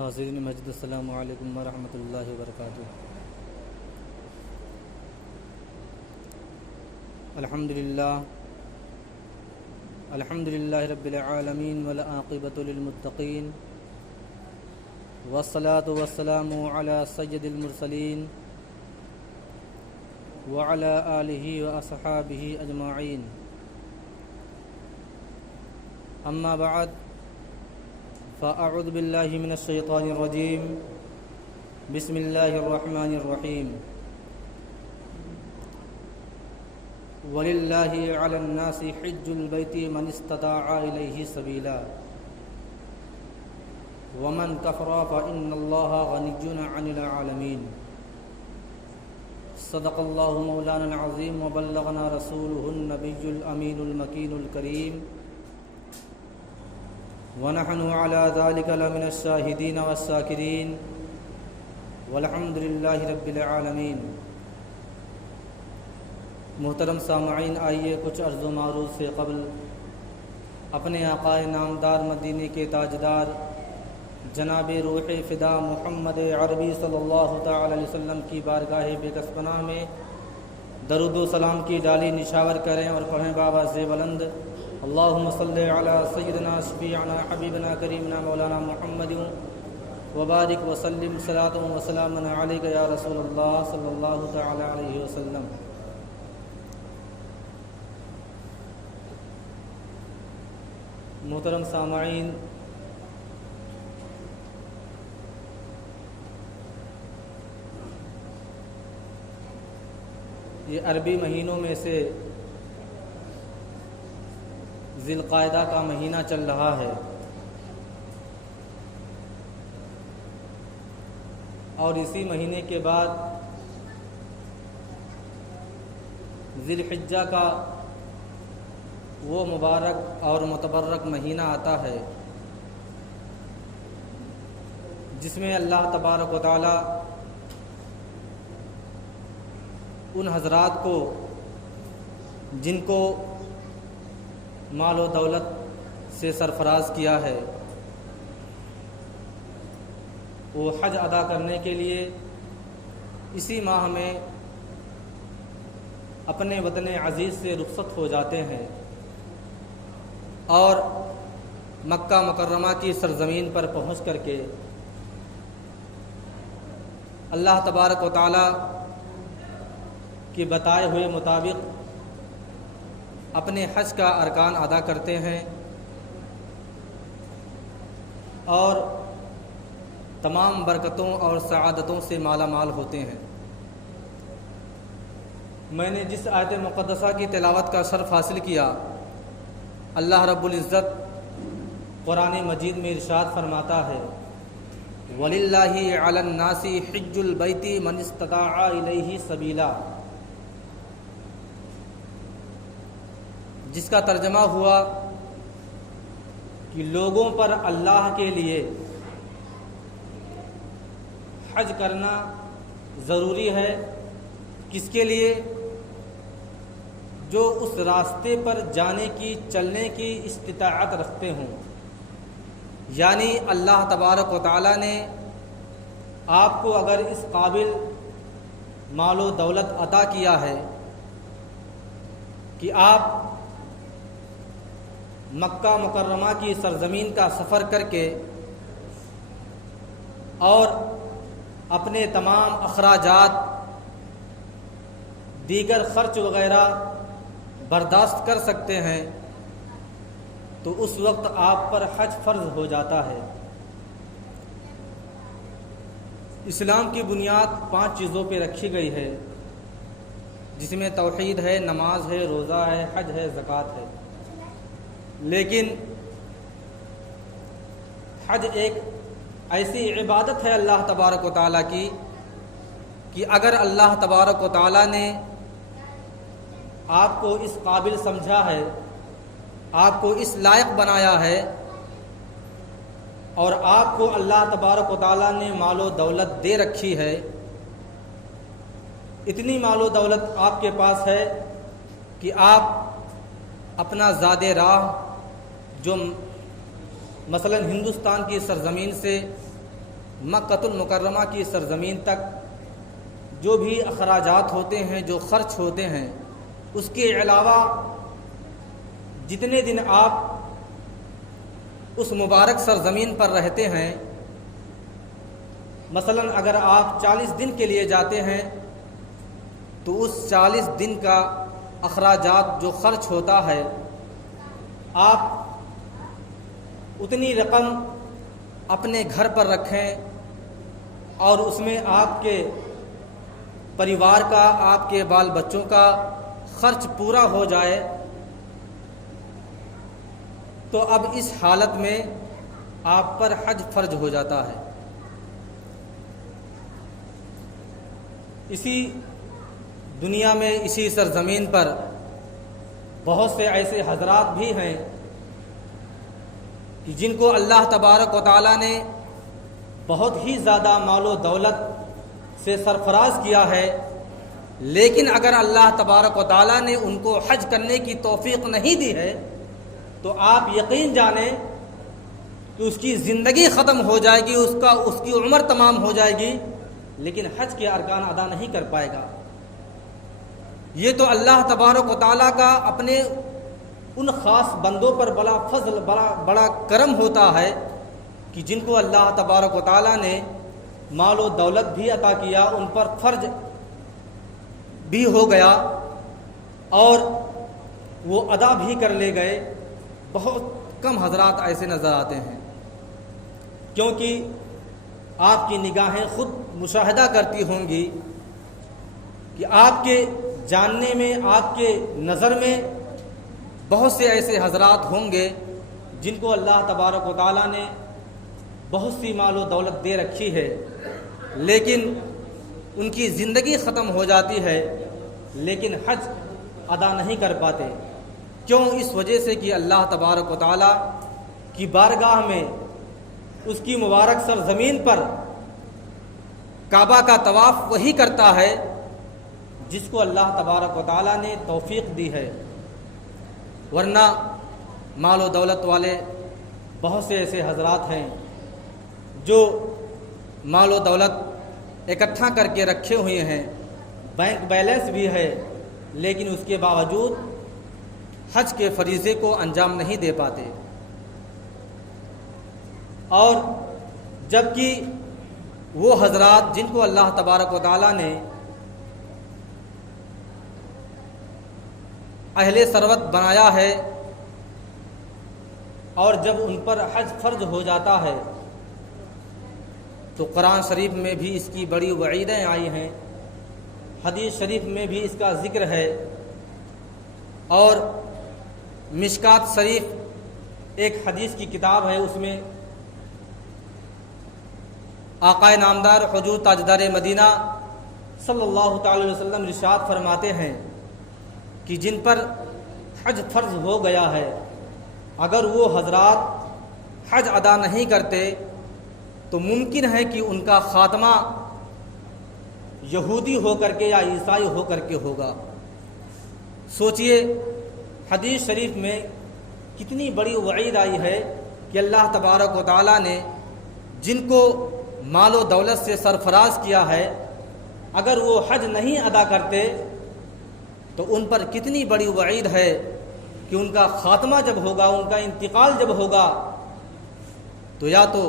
حاضرین مجد السلام علیکم ورحمۃ اللہ وبرکاتہ۔ الحمد للہ رب العالمین والعاقبۃ للمتقین والصلاة والسلام علی سید المرسلین وعلی آلہ واصحابہ اجمعین، اما بعد فاعوذ باللہ من الشیطان الرجیم، بسم اللہ الرحمن الرحیم۔ وَلِلَّهِ عَلَى النَّاسِ حِجُّ الْبَيْتِ مَنِ اسْتَطَاعَ إِلَيْهِ سَبِيلًا وَمَنْ كَفَرَ فَإِنَّ اللَّهَ غَنِيٌّ عَنِ الْعَالَمِينَ۔ صدق اللہ مولانا العظیم وبلغنا رسولہ النبی الامین المکین الکریم، ونحن على ذلك لمن الشاہدین والشاکرین، والحمد للہ رب العالمین۔ محترم سامعین، آئیے کچھ عرض و معروض سے قبل اپنے آقا نامدار مدینے کے تاجدار جناب روح فدا محمد عربی صلی اللہ تعالی علیہ وسلم کی بارگاہ بے کس پناہ میں درود و سلام کی ڈالی نشاور کریں اور پڑھیں بآواز بلند، اللہم صلی علی سیدنا شفیعنا حبیبنا کریمنا مولانا محمد وبارک وسلم صلاۃ و سلام علیک یا رسول اللہ صلی اللہ تعالی علیہ وسلم۔ محترم سامعین، یہ عربی مہینوں میں سے ذی القعدہ کا مہینہ چل رہا ہے، اور اسی مہینے کے بعد ذی الحجہ کا وہ مبارک اور متبرک مہینہ آتا ہے جس میں اللہ تبارک و تعالی ان حضرات کو جن کو مال و دولت سے سرفراز کیا ہے، وہ حج ادا کرنے کے لیے اسی ماہ میں اپنے وطن عزیز سے رخصت ہو جاتے ہیں اور مکہ مکرمہ کی سرزمین پر پہنچ کر کے اللہ تبارک و تعالی کے بتائے ہوئے مطابق اپنے حج کا ارکان ادا کرتے ہیں اور تمام برکتوں اور سعادتوں سے مالا مال ہوتے ہیں۔ میں نے جس آیت مقدسہ کی تلاوت کا شرف حاصل کیا، اللہ رب العزت قرآن مجید میں ارشاد فرماتا ہے، وَلِلَّهِ عَلَى النَّاسِ حِجُّ الْبَيْتِ مَنِ اسْتَطَاعَ إِلَيْهِ سَبِيلًا، جس کا ترجمہ ہوا کہ لوگوں پر اللہ کے لیے حج کرنا ضروری ہے۔ کس کے لیے؟ جو اس راستے پر جانے کی، چلنے کی استطاعت رکھتے ہوں، یعنی اللہ تبارک و تعالی نے آپ کو اگر اس قابل مال و دولت عطا کیا ہے کہ آپ مکہ مکرمہ کی سرزمین کا سفر کر کے اور اپنے تمام اخراجات، دیگر خرچ وغیرہ برداشت کر سکتے ہیں، تو اس وقت آپ پر حج فرض ہو جاتا ہے۔ اسلام کی بنیاد 5 چیزوں پہ رکھی گئی ہے، جس میں توحید ہے، نماز ہے، روزہ ہے، حج ہے، زکوٰۃ ہے۔ لیکن حج ایک ایسی عبادت ہے اللہ تبارک و تعالیٰ کی کہ اگر اللہ تبارک و تعالیٰ نے آپ کو اس قابل سمجھا ہے، آپ کو اس لائق بنایا ہے، اور آپ کو اللہ تبارک و تعالیٰ نے مال و دولت دے رکھی ہے، اتنی مال و دولت آپ کے پاس ہے کہ آپ اپنا زاد راہ جو مثلا ہندوستان کی سرزمین سے مکۃ المکرمہ کی سرزمین تک جو بھی اخراجات ہوتے ہیں، جو خرچ ہوتے ہیں، اس کے علاوہ جتنے دن آپ اس مبارک سرزمین پر رہتے ہیں، مثلا اگر آپ 40 دن کے لیے جاتے ہیں تو اس 40 دن کا اخراجات جو خرچ ہوتا ہے، آپ اتنی رقم اپنے گھر پر رکھیں اور اس میں آپ کے پریوار کا، آپ کے بال بچوں کا خرچ پورا ہو جائے، تو اب اس حالت میں آپ پر حج فرض ہو جاتا ہے۔ اسی دنیا میں، اسی سرزمین پر بہت سے ایسے حضرات بھی ہیں کہ جن کو اللہ تبارک و تعالیٰ نے بہت ہی زیادہ مال و دولت سے سرفراز کیا ہے، لیکن اگر اللہ تبارک و تعالیٰ نے ان کو حج کرنے کی توفیق نہیں دی ہے تو آپ یقین جانیں کہ اس کی زندگی ختم ہو جائے گی، اس کی عمر تمام ہو جائے گی، لیکن حج کے ارکان ادا نہیں کر پائے گا۔ یہ تو اللہ تبارک و تعالیٰ کا اپنے ان خاص بندوں پر بڑا فضل، بڑا کرم ہوتا ہے کہ جن کو اللہ تبارک و تعالیٰ نے مال و دولت بھی عطا کیا، ان پر فرض بھی ہو گیا اور وہ ادا بھی کر لے گئے۔ بہت کم حضرات ایسے نظر آتے ہیں، کیونکہ آپ کی نگاہیں خود مشاہدہ کرتی ہوں گی کہ آپ کے جاننے میں، آپ کے نظر میں بہت سے ایسے حضرات ہوں گے جن کو اللہ تبارک و تعالیٰ نے بہت سی مال و دولت دے رکھی ہے، لیکن ان کی زندگی ختم ہو جاتی ہے لیکن حج ادا نہیں کر پاتے۔ کیوں؟ اس وجہ سے کہ اللہ تبارک و تعالیٰ کی بارگاہ میں، اس کی مبارک سرزمین پر کعبہ کا طواف وہی کرتا ہے جس کو اللہ تبارک و تعالیٰ نے توفیق دی ہے، ورنہ مال و دولت والے بہت سے ایسے حضرات ہیں جو مال و دولت اکٹھا کر کے رکھے ہوئے ہیں، بینک بیلنس بھی ہے، لیکن اس کے باوجود حج کے فریضے کو انجام نہیں دے پاتے۔ اور جبکہ وہ حضرات جن کو اللہ تبارک و تعالیٰ نے اہل ثروت بنایا ہے، اور جب ان پر حج فرض ہو جاتا ہے تو قرآن شریف میں بھی اس کی بڑی وعیدیں آئی ہیں، حدیث شریف میں بھی اس کا ذکر ہے، اور مشکات شریف ایک حدیث کی کتاب ہے، اس میں آقائے نامدار حضور تاجدار مدینہ صلی اللہ تعالی علیہ وسلم ارشاد فرماتے ہیں کہ جن پر حج فرض ہو گیا ہے، اگر وہ حضرات حج ادا نہیں کرتے تو ممکن ہے کہ ان کا خاتمہ یہودی ہو کر کے یا عیسائی ہو کر کے ہوگا۔ سوچئے حدیث شریف میں کتنی بڑی وعید آئی ہے کہ اللہ تبارک و تعالیٰ نے جن کو مال و دولت سے سرفراز کیا ہے، اگر وہ حج نہیں ادا کرتے تو ان پر کتنی بڑی وعید ہے کہ ان کا خاتمہ جب ہوگا، ان کا انتقال جب ہوگا تو یا تو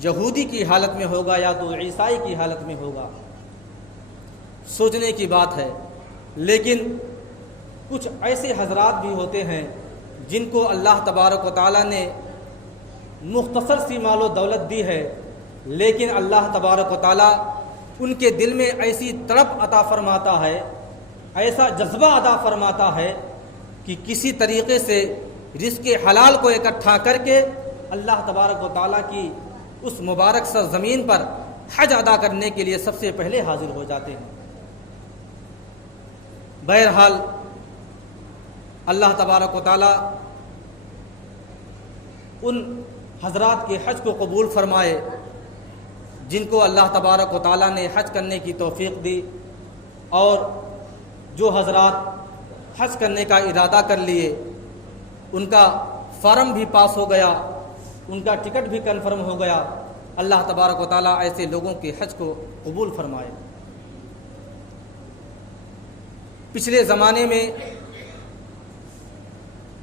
یہودی کی حالت میں ہوگا یا تو عیسائی کی حالت میں ہوگا۔ سوچنے کی بات ہے، لیکن کچھ ایسے حضرات بھی ہوتے ہیں جن کو اللہ تبارک و تعالیٰ نے مختصر سی مال و دولت دی ہے، لیکن اللہ تبارک و تعالیٰ ان کے دل میں ایسی تڑپ عطا فرماتا ہے، ایسا جذبہ عطا فرماتا ہے کہ کسی طریقے سے رزق حلال کو اکٹھا کر کے اللہ تبارک و تعالیٰ کی اس مبارک سرزمین پر حج ادا کرنے کے لیے سب سے پہلے حاضر ہو جاتے ہیں۔ بہرحال اللہ تبارک و تعالیٰ ان حضرات کے حج کو قبول فرمائے جن کو اللہ تبارک و تعالیٰ نے حج کرنے کی توفیق دی، اور جو حضرات حج کرنے کا ارادہ کر لیے ان کا فارم بھی پاس ہو گیا، ان کا ٹکٹ بھی کنفرم ہو گیا، اللہ تبارک و تعالیٰ ایسے لوگوں کے حج کو قبول فرمائے۔ پچھلے زمانے میں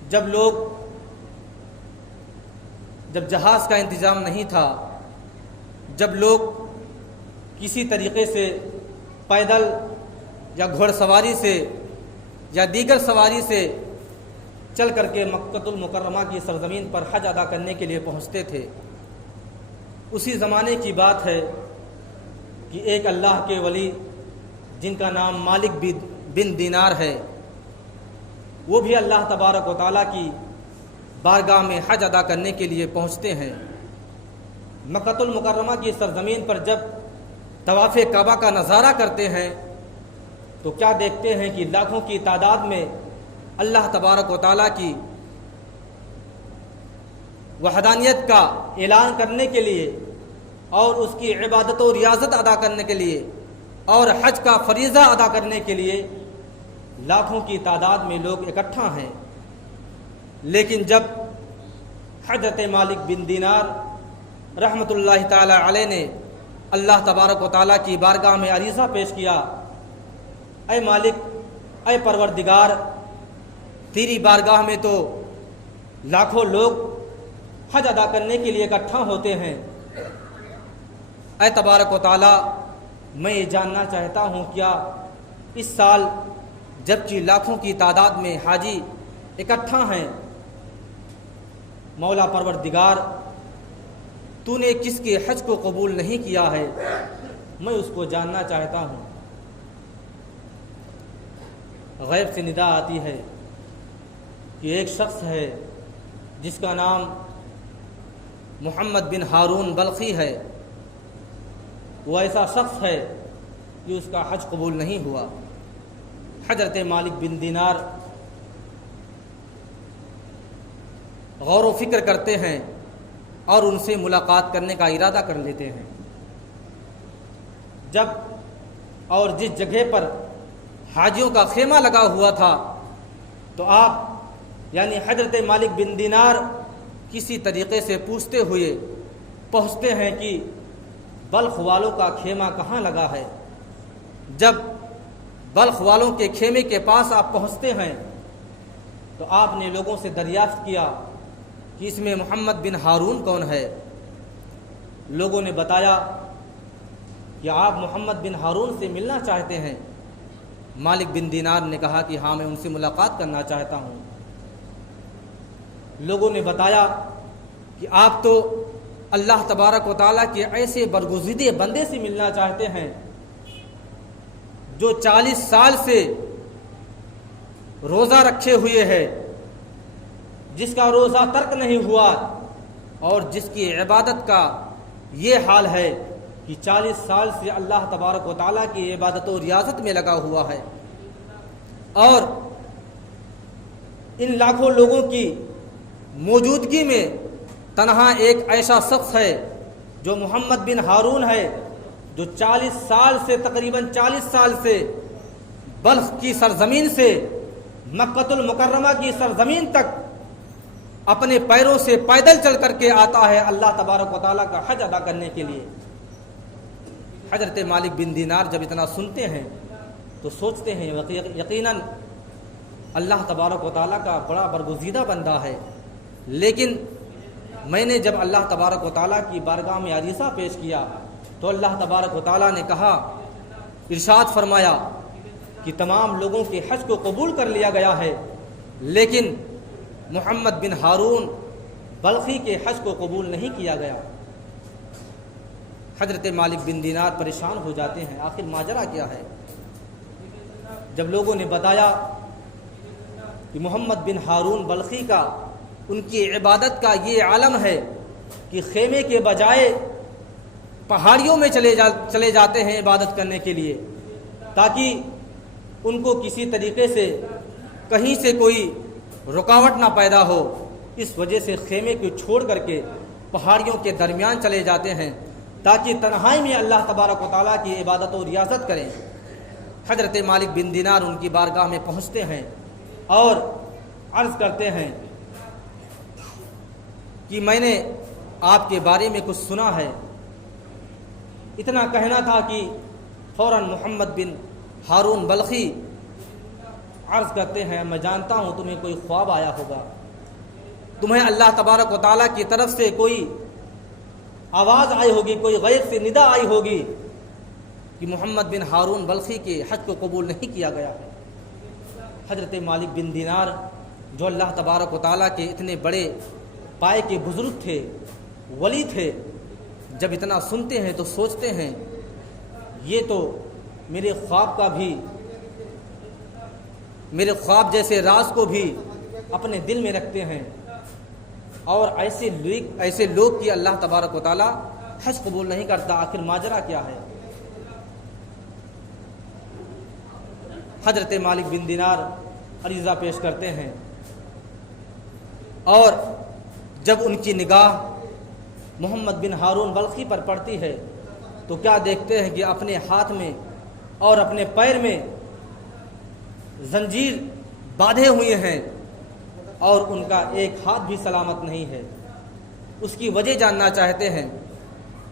جب جہاز کا انتظام نہیں تھا، جب لوگ کسی طریقے سے پیدل یا گھوڑ سواری سے یا دیگر سواری سے چل کر کے مکۃ المکرمہ کی سرزمین پر حج ادا کرنے کے لیے پہنچتے تھے، اسی زمانے کی بات ہے کہ ایک اللہ کے ولی جن کا نام مالک بن دینار ہے، وہ بھی اللہ تبارک و تعالیٰ کی بارگاہ میں حج ادا کرنے کے لیے پہنچتے ہیں۔ مکۃ المکرمہ کی سرزمین پر جب طواف کعبہ کا نظارہ کرتے ہیں تو کیا دیکھتے ہیں کہ لاکھوں کی تعداد میں اللہ تبارک و تعالیٰ کی وحدانیت کا اعلان کرنے کے لیے اور اس کی عبادت و ریاضت ادا کرنے کے لیے اور حج کا فریضہ ادا کرنے کے لیے لاکھوں کی تعداد میں لوگ اکٹھا ہیں۔ لیکن جب حضرت مالک بن دینار رحمۃ اللہ تعالی علیہ نے اللہ تبارک و تعالیٰ کی بارگاہ میں عریضہ پیش کیا، اے مالک، اے پروردگار، تیری بارگاہ میں تو لاکھوں لوگ حج ادا کرنے کے لیے اکٹھا ہوتے ہیں، اے تبارک و تعالیٰ، میں یہ جاننا چاہتا ہوں کیا اس سال جبکہ لاکھوں کی تعداد میں حاجی اکٹھا ہیں، مولا پروردگار تو نے کس کے حج کو قبول نہیں کیا ہے، میں اس کو جاننا چاہتا ہوں۔ غیب سے ندا آتی ہے کہ ایک شخص ہے جس کا نام محمد بن ہارون بلخی ہے، وہ ایسا شخص ہے کہ اس کا حج قبول نہیں ہوا۔ حضرت مالک بن دینار غور و فکر کرتے ہیں اور ان سے ملاقات کرنے کا ارادہ کر لیتے ہیں۔ جب اور جس جگہ پر حاجیوں کا خیمہ لگا ہوا تھا تو آپ یعنی حضرت مالک بن دینار کسی طریقے سے پوچھتے ہوئے پہنچتے ہیں کہ بلخ والوں کا خیمہ کہاں لگا ہے۔ جب بلخ والوں کے خیمے کے پاس آپ پہنچتے ہیں تو آپ نے لوگوں سے دریافت کیا کہ اس میں محمد بن ہارون کون ہے۔ لوگوں نے بتایا کہ آپ محمد بن ہارون سے ملنا چاہتے ہیں۔ مالک بن دینار نے کہا کہ ہاں، میں ان سے ملاقات کرنا چاہتا ہوں۔ لوگوں نے بتایا کہ آپ تو اللہ تبارک و تعالیٰ کے ایسے برگزیدہ بندے سے ملنا چاہتے ہیں جو 40 سال سے روزہ رکھے ہوئے ہے، جس کا روزہ ترک نہیں ہوا اور جس کی عبادت کا یہ حال ہے کہ 40 سال سے اللہ تبارک و تعالیٰ کی عبادت و ریاضت میں لگا ہوا ہے، اور ان لاکھوں لوگوں کی موجودگی میں تنہا ایک ایسا شخص ہے جو محمد بن ہارون ہے، جو 40 سال سے تقریباً 40 سال سے بلخ کی سرزمین سے مکۃ المکرمہ کی سرزمین تک اپنے پیروں سے پیدل چل کر کے آتا ہے اللہ تبارک و تعالیٰ کا حج ادا کرنے کے لیے۔ حضرت مالک بن دینار جب اتنا سنتے ہیں تو سوچتے ہیں یقیناً اللہ تبارک و تعالیٰ کا بڑا برگزیدہ بندہ ہے، لیکن میں نے جب اللہ تبارک و تعالیٰ کی بارگاہ میں عریضہ پیش کیا تو اللہ تبارک و تعالیٰ نے کہا، ارشاد فرمایا کہ تمام لوگوں کے حج کو قبول کر لیا گیا ہے، لیکن محمد بن ہارون بلخی کے حج کو قبول نہیں کیا گیا۔ حضرت مالک بن دینار پریشان ہو جاتے ہیں، آخر ماجرا کیا ہے۔ جب لوگوں نے بتایا کہ محمد بن ہارون بلخی کا ان کی عبادت کا یہ عالم ہے کہ خیمے کے بجائے پہاڑیوں میں چلے جاتے ہیں عبادت کرنے کے لیے، تاکہ ان کو کسی طریقے سے کہیں سے کوئی رکاوٹ نہ پیدا ہو، اس وجہ سے خیمے کو چھوڑ کر کے پہاڑیوں کے درمیان چلے جاتے ہیں تاکہ تنہائی میں اللہ تبارک و تعالیٰ کی عبادت و ریاضت کریں۔ حضرت مالک بن دینار ان کی بارگاہ میں پہنچتے ہیں اور عرض کرتے ہیں کہ میں نے آپ کے بارے میں کچھ سنا ہے، اتنا کہنا تھا کہ فوراً محمد بن ہارون بلخی عرض کرتے ہیں میں جانتا ہوں تمہیں کوئی خواب آیا ہوگا، تمہیں اللہ تبارک و تعالیٰ کی طرف سے کوئی آواز آئی ہوگی، کوئی غیب سے ندا آئی ہوگی کہ محمد بن ہارون بلخی کے حج کو قبول نہیں کیا گیا ہے۔ حضرت مالک بن دینار جو اللہ تبارک و تعالیٰ کے اتنے بڑے پائے کے بزرگ تھے، ولی تھے، جب اتنا سنتے ہیں تو سوچتے ہیں یہ تو میرے خواب جیسے راز کو بھی اپنے دل میں رکھتے ہیں، اور ایسے لوگ کی اللہ تبارک و تعالیٰ حج قبول نہیں کرتا، آخر ماجرا کیا ہے؟ حضرت مالک بن دینار عریضہ پیش کرتے ہیں، اور جب ان کی نگاہ محمد بن ہارون بلخی پر پڑتی ہے تو کیا دیکھتے ہیں کہ اپنے ہاتھ میں اور اپنے پیر میں زنجیر باندھے ہوئے ہیں اور ان کا ایک ہاتھ بھی سلامت نہیں ہے۔ اس کی وجہ جاننا چاہتے ہیں۔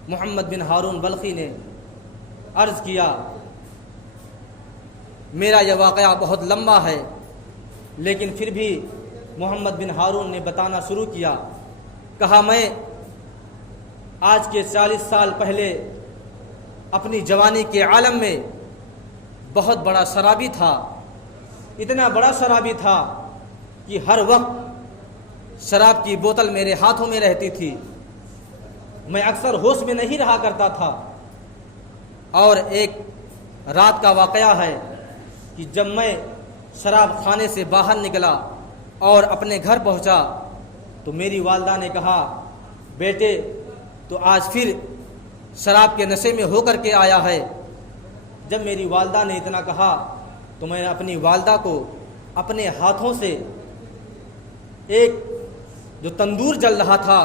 محمد بن ہارون بلخی نے عرض کیا میرا یہ واقعہ بہت لمبا ہے، لیکن پھر بھی محمد بن ہارون نے بتانا شروع کیا، کہا میں آج کے 40 سال پہلے اپنی جوانی کے عالم میں بہت بڑا شرابی تھا، اتنا بڑا شرابی تھا کہ ہر وقت شراب کی بوتل میرے ہاتھوں میں رہتی تھی، میں اکثر ہوش میں نہیں رہا کرتا تھا۔ اور ایک رات کا واقعہ ہے کہ جب میں شراب خانے سے باہر نکلا اور اپنے گھر پہنچا تو میری والدہ نے کہا بیٹے تو آج پھر شراب کے نشے میں ہو کر کے آیا ہے۔ جب میری والدہ نے اتنا کہا تو میں نے اپنی والدہ کو اپنے ہاتھوں سے ایک جو تندور جل رہا تھا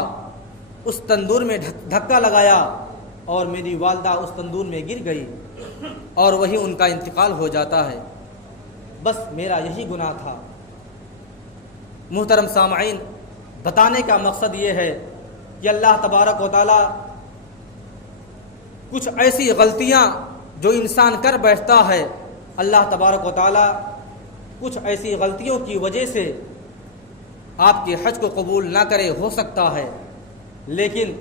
اس تندور میں دھکا لگایا اور میری والدہ اس تندور میں گر گئی اور وہی ان کا انتقال ہو جاتا ہے۔ بس میرا یہی گناہ تھا۔ محترم سامعین، بتانے کا مقصد یہ ہے کہ اللہ تبارک و تعالی کچھ ایسی غلطیاں جو انسان کر بیٹھتا ہے، اللہ تبارک و تعالی کچھ ایسی غلطیوں کی وجہ سے آپ کے حج کو قبول نہ کرے، ہو سکتا ہے۔ لیکن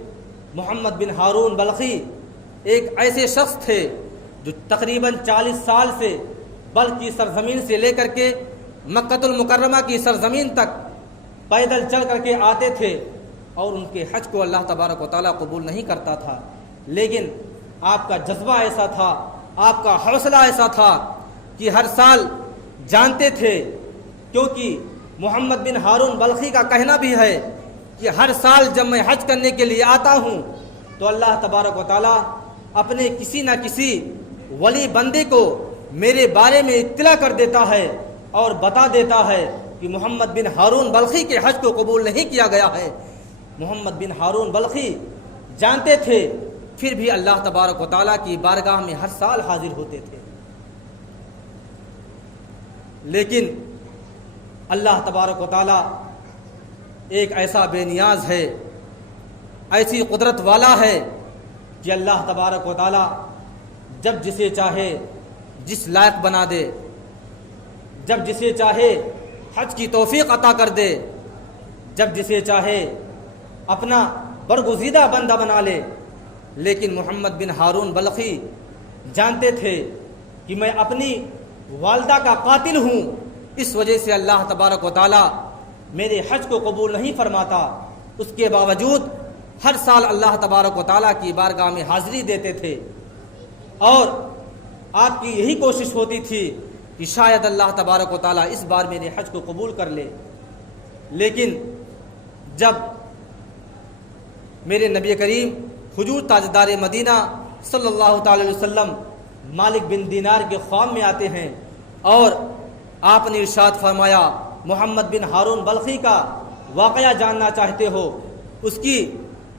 محمد بن ہارون بلخی ایک ایسے شخص تھے جو تقریباً 40 سال سے بلخ کی سرزمین سے لے کر کے مکہ المکرمہ کی سرزمین تک پیدل چل کر کے آتے تھے اور ان کے حج کو اللہ تبارک و تعالیٰ قبول نہیں کرتا تھا، لیکن آپ کا جذبہ ایسا تھا، آپ کا حوصلہ ایسا تھا کہ ہر سال جانتے تھے، کیونکہ محمد بن ہارون بلخی کا کہنا بھی ہے کہ ہر سال جب میں حج کرنے کے لیے آتا ہوں تو اللہ تبارک و تعالیٰ اپنے کسی نہ کسی ولی بندے کو میرے بارے میں اطلاع کر دیتا ہے اور بتا دیتا ہے کہ محمد بن ہارون بلخی کے حج کو قبول نہیں کیا گیا ہے۔ محمد بن ہارون بلخی جانتے تھے، پھر بھی اللہ تبارک و تعالیٰ کی بارگاہ میں ہر سال حاضر ہوتے تھے، لیکن اللہ تبارک و تعالیٰ ایک ایسا بے نیاز ہے، ایسی قدرت والا ہے کہ اللہ تبارک و تعالیٰ جب جسے چاہے جس لائق بنا دے، جب جسے چاہے حج کی توفیق عطا کر دے، جب جسے چاہے اپنا برگزیدہ بندہ بنا لے۔ لیکن محمد بن ہارون بلخی جانتے تھے کہ میں اپنی والدہ کا قاتل ہوں، اس وجہ سے اللہ تبارک و تعالیٰ میرے حج کو قبول نہیں فرماتا۔ اس کے باوجود ہر سال اللہ تبارک و تعالیٰ کی بارگاہ میں حاضری دیتے تھے اور آپ کی یہی کوشش ہوتی تھی کہ شاید اللہ تبارک و تعالیٰ اس بار میرے حج کو قبول کر لے۔ لیکن جب میرے نبی کریم حضور تاجدار مدینہ صلی اللہ تعالی علیہ وسلم مالک بن دینار کے خواب میں آتے ہیں اور آپ نے ارشاد فرمایا محمد بن ہارون بلخی کا واقعہ جاننا چاہتے ہو، اس کی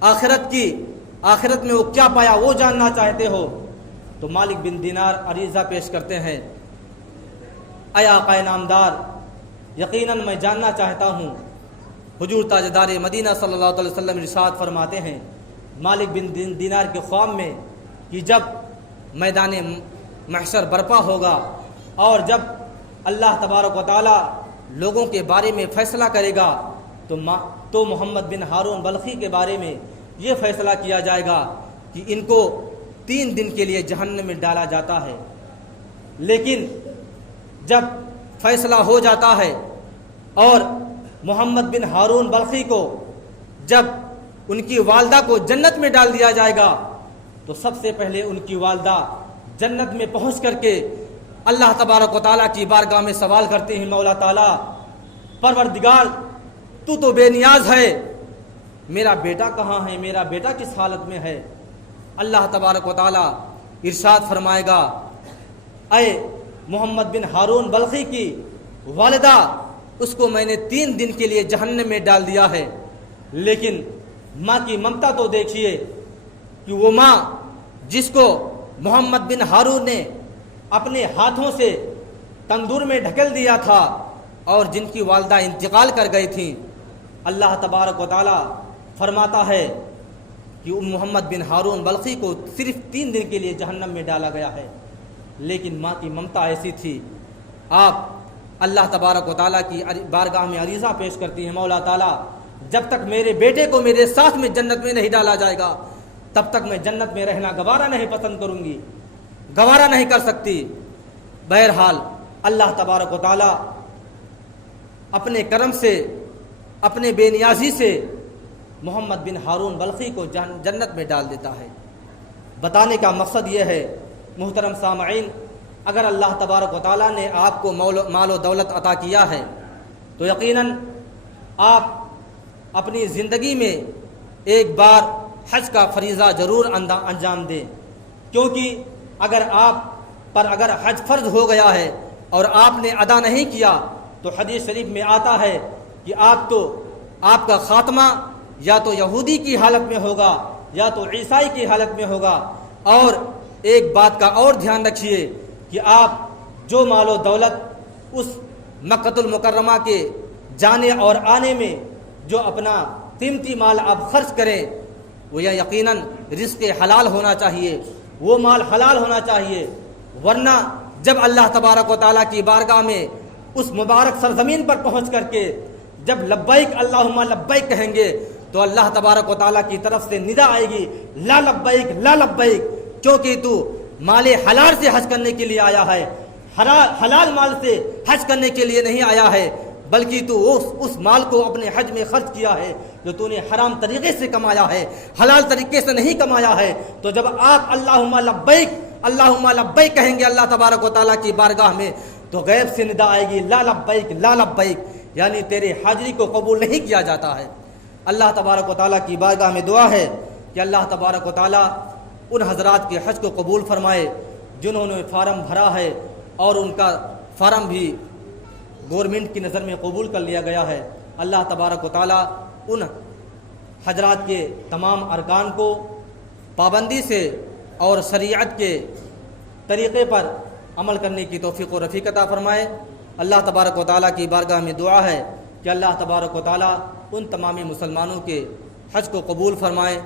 آخرت میں وہ کیا پایا وہ جاننا چاہتے ہو، تو مالک بن دینار عریضہ پیش کرتے ہیں، اے آقا نامدار، یقیناً میں جاننا چاہتا ہوں۔ حضور تاجدار مدینہ صلی اللہ علیہ وسلم ارشاد فرماتے ہیں، مالک بن دینار کے خواب میں کہ جب میدان محشر برپا ہوگا اور جب اللہ تبارک و تعالی لوگوں کے بارے میں فیصلہ کرے گا تو محمد بن ہارون بلخی کے بارے میں یہ فیصلہ کیا جائے گا کہ ان کو 3 دن کے لیے جہنم میں ڈالا جاتا ہے۔ لیکن جب فیصلہ ہو جاتا ہے اور محمد بن ہارون بلخی کو جب ان کی والدہ کو جنت میں ڈال دیا جائے گا تو سب سے پہلے ان کی والدہ جنت میں پہنچ کر کے اللہ تبارک و تعالیٰ کی بارگاہ میں سوال کرتے ہیں، مولا تعالیٰ پروردگار تو بے نیاز ہے، میرا بیٹا کہاں ہے، میرا بیٹا کس حالت میں ہے؟ اللہ تبارک و تعالیٰ ارشاد فرمائے گا، اے محمد بن ہارون بلخی کی والدہ، اس کو میں نے 3 دن کے لیے جہنم میں ڈال دیا ہے، لیکن ماں کی ممتا تو دیکھیے کہ وہ ماں جس کو محمد بن ہارون نے اپنے ہاتھوں سے تندور میں ڈھکل دیا تھا اور جن کی والدہ انتقال کر گئی تھیں، اللہ تبارک و تعالی فرماتا ہے کہ محمد بن ہارون بلخی کو صرف 3 دن کے لیے جہنم میں ڈالا گیا ہے، لیکن ماں کی ممتا ایسی تھی۔ آپ اللہ تبارک و تعالیٰ کی بارگاہ میں عریضہ پیش کرتی ہیں، مولا تعالیٰ جب تک میرے بیٹے کو میرے ساتھ میں جنت میں نہیں ڈالا جائے گا تب تک میں جنت میں رہنا گوارا نہیں پسند کروں گی، گوارا نہیں کر سکتی۔ بہرحال اللہ تبارک و تعالیٰ اپنے کرم سے، اپنے بے نیازی سے محمد بن ہارون بلخی کو جنت میں ڈال دیتا ہے۔ بتانے کا مقصد یہ ہے محترم سامعین، اگر اللہ تبارک و تعالیٰ نے آپ کو مال و دولت عطا کیا ہے تو یقیناً آپ اپنی زندگی میں ایک بار حج کا فریضہ ضرور انجام دیں، کیونکہ اگر حج فرض ہو گیا ہے اور آپ نے ادا نہیں کیا تو حدیث شریف میں آتا ہے کہ آپ کا خاتمہ یا تو یہودی کی حالت میں ہوگا یا تو عیسائی کی حالت میں ہوگا۔ اور ایک بات کا اور دھیان رکھیے کہ آپ جو مال و دولت اس مکۃ المکرمہ کے جانے اور آنے میں جو اپنا قیمتی مال آپ خرچ کریں وہ یقیناً رزق حلال ہونا چاہیے، وہ مال حلال ہونا چاہیے، ورنہ جب اللہ تبارک و تعالیٰ کی بارگاہ میں اس مبارک سرزمین پر پہنچ کر کے جب لبیک اللہم لبیک کہیں گے تو اللہ تبارک و تعالیٰ کی طرف سے ندا آئے گی، لا لبیک لا لبیک، کیونکہ تو مال حلال سے حج کرنے کے لیے آیا ہے، حلال مال سے حج کرنے کے لیے نہیں آیا ہے، بلکہ تو اس مال کو اپنے حج میں خرچ کیا ہے جو تو نے حرام طریقے سے کمایا ہے، حلال طریقے سے نہیں کمایا ہے۔ تو جب آپ اللہم لبیک کہیں گے اللہ تبارک و تعالیٰ کی بارگاہ میں تو غیب سے ندا آئے گی، لا لبیک لا لبیک، یعنی تیرے حاضری کو قبول نہیں کیا جاتا ہے۔ اللہ تبارک و تعالیٰ کی بارگاہ میں دعا ہے کہ اللہ تبارک و تعالیٰ ان حضرات کے حج کو قبول فرمائے جنہوں نے فارم بھرا ہے اور ان کا فارم بھی گورنمنٹ کی نظر میں قبول کر لیا گیا ہے۔ اللہ تبارک و تعالیٰ ان حضرات کے تمام ارکان کو پابندی سے اور شریعت کے طریقے پر عمل کرنے کی توفیق و رفیق عطا فرمائے۔ اللہ تبارک و تعالیٰ کی بارگاہ میں دعا ہے کہ اللہ تبارک و تعالیٰ ان تمام مسلمانوں کے حج کو قبول فرمائے۔